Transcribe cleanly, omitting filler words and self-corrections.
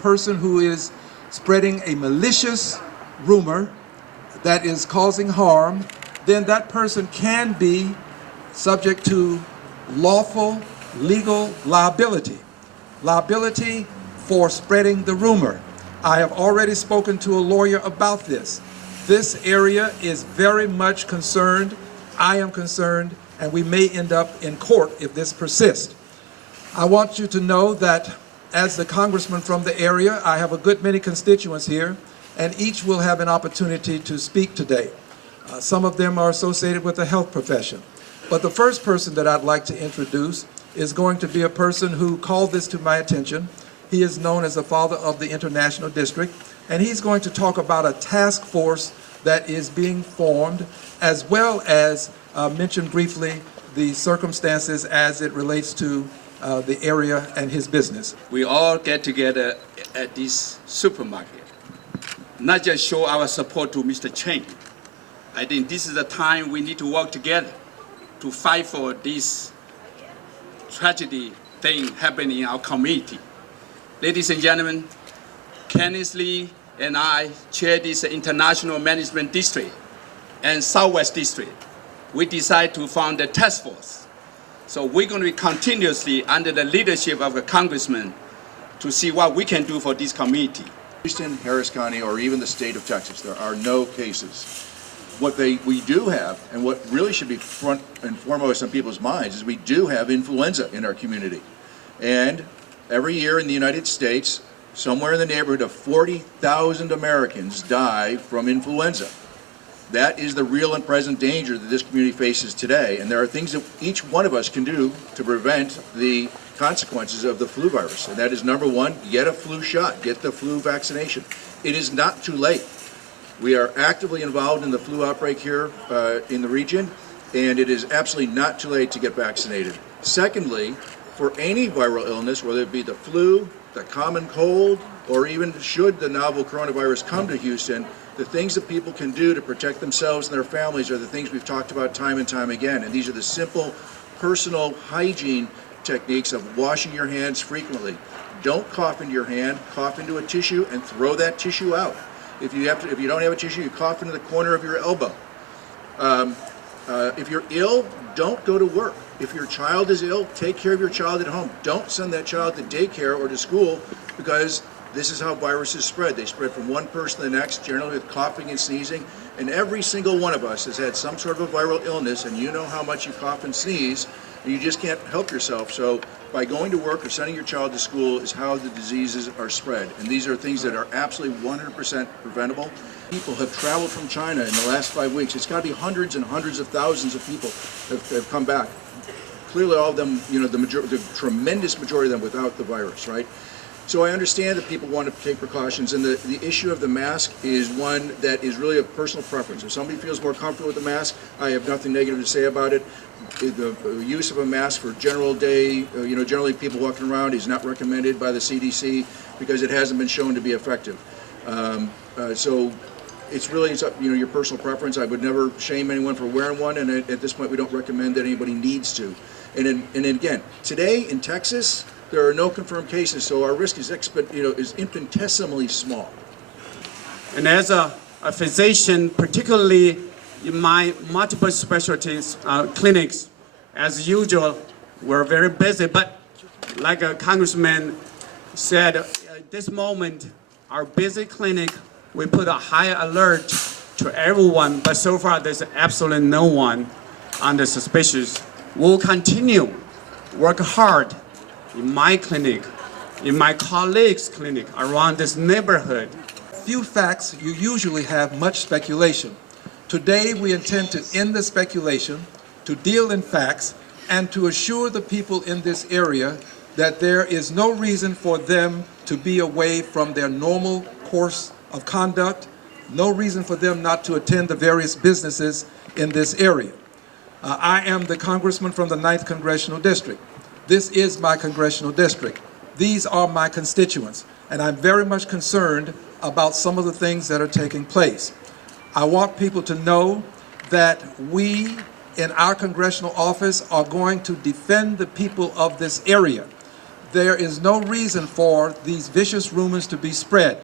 person who is spreading a malicious rumor that is causing harm, then that person can be subject to lawful legal liability. Liability for spreading the rumor. I have already spoken to a lawyer about this. This area is very much concerned. I am concerned, and we may end up in court if this persists. I want you to know that as the congressman from the area, I have a good many constituents here, and each will have an opportunity to speak today. Some of them are associated with the health profession. But the first person that I'd like to introduce is going to be a person who called this to my attention. He is known as the father of the International District, and he's going to talk about a task force that is being formed, as well as mention briefly the circumstances as it relates to the area and his business. We all get together at this supermarket, not just show our support to Mr. Chen. I think this is the time we need to work together to fight for this tragedy thing happening in our community. Ladies and gentlemen, Kenneth Lee and I chair this International Management District and Southwest District. We decided to found a task force. So we're going to be continuously under the leadership of a congressman to see what we can do for this community. Houston, Harris County, or even the state of Texas, there are no cases. What we do have, and what really should be front and foremost on people's minds, is we do have influenza in our community. And every year in the United States, somewhere in the neighborhood of 40,000 Americans die from influenza. That is the real and present danger that this community faces today. And there are things that each one of us can do to prevent the consequences of the flu virus. And that is, number one, get a flu shot, get the flu vaccination. It is not too late. We are actively involved in the flu outbreak here in the region, and it is absolutely not too late to get vaccinated. Secondly, for any viral illness, whether it be the flu, the common cold, or even should the novel coronavirus come to Houston, the things that people can do to protect themselves and their families are the things we've talked about time and time again. And these are the simple personal hygiene techniques of washing your hands frequently. Don't cough into your hand, cough into a tissue and throw that tissue out. If you don't have a tissue, you cough into the corner of your elbow. If you're ill, don't go to work. If your child is ill, take care of your child at home. Don't send that child to daycare or to school, because this is how viruses spread. They spread from one person to the next, generally with coughing and sneezing. And every single one of us has had some sort of a viral illness, and you know how much you cough and sneeze, and you just can't help yourself. So by going to work or sending your child to school is how the diseases are spread. And these are things that are absolutely 100% preventable. People have traveled from China in the last 5 weeks. It's got to be hundreds and hundreds of thousands of people have come back. Clearly all of them, the tremendous majority of them without the virus, right? So I understand that people want to take precautions, and the issue of the mask is one that is really a personal preference. If somebody feels more comfortable with the mask, I have nothing negative to say about it. The use of a mask for general day, generally people walking around, is not recommended by the CDC because it hasn't been shown to be effective. So it's really your personal preference. I would never shame anyone for wearing one, and at this point we don't recommend that anybody needs to. And again, today in Texas, there are no confirmed cases, so our risk is infinitesimally small. And as a physician, particularly in my multiple specialties clinics, as usual, we're very busy. But like a congressman said, at this moment, our busy clinic, we put a high alert to everyone, but so far there's absolutely no one under suspicious. We'll continue work hard in my clinic, in my colleagues' clinic, around this neighborhood. Few facts, you usually have much speculation. Today we intend to end the speculation, to deal in facts, and to assure the people in this area that there is no reason for them to be away from their normal course of conduct, no reason for them not to attend the various businesses in this area. I am the congressman from the 9th Congressional District. This is my congressional district. These are my constituents, and I'm very much concerned about some of the things that are taking place. I want people to know that we in our congressional office are going to defend the people of this area. there is no reason for these vicious rumors to be spread.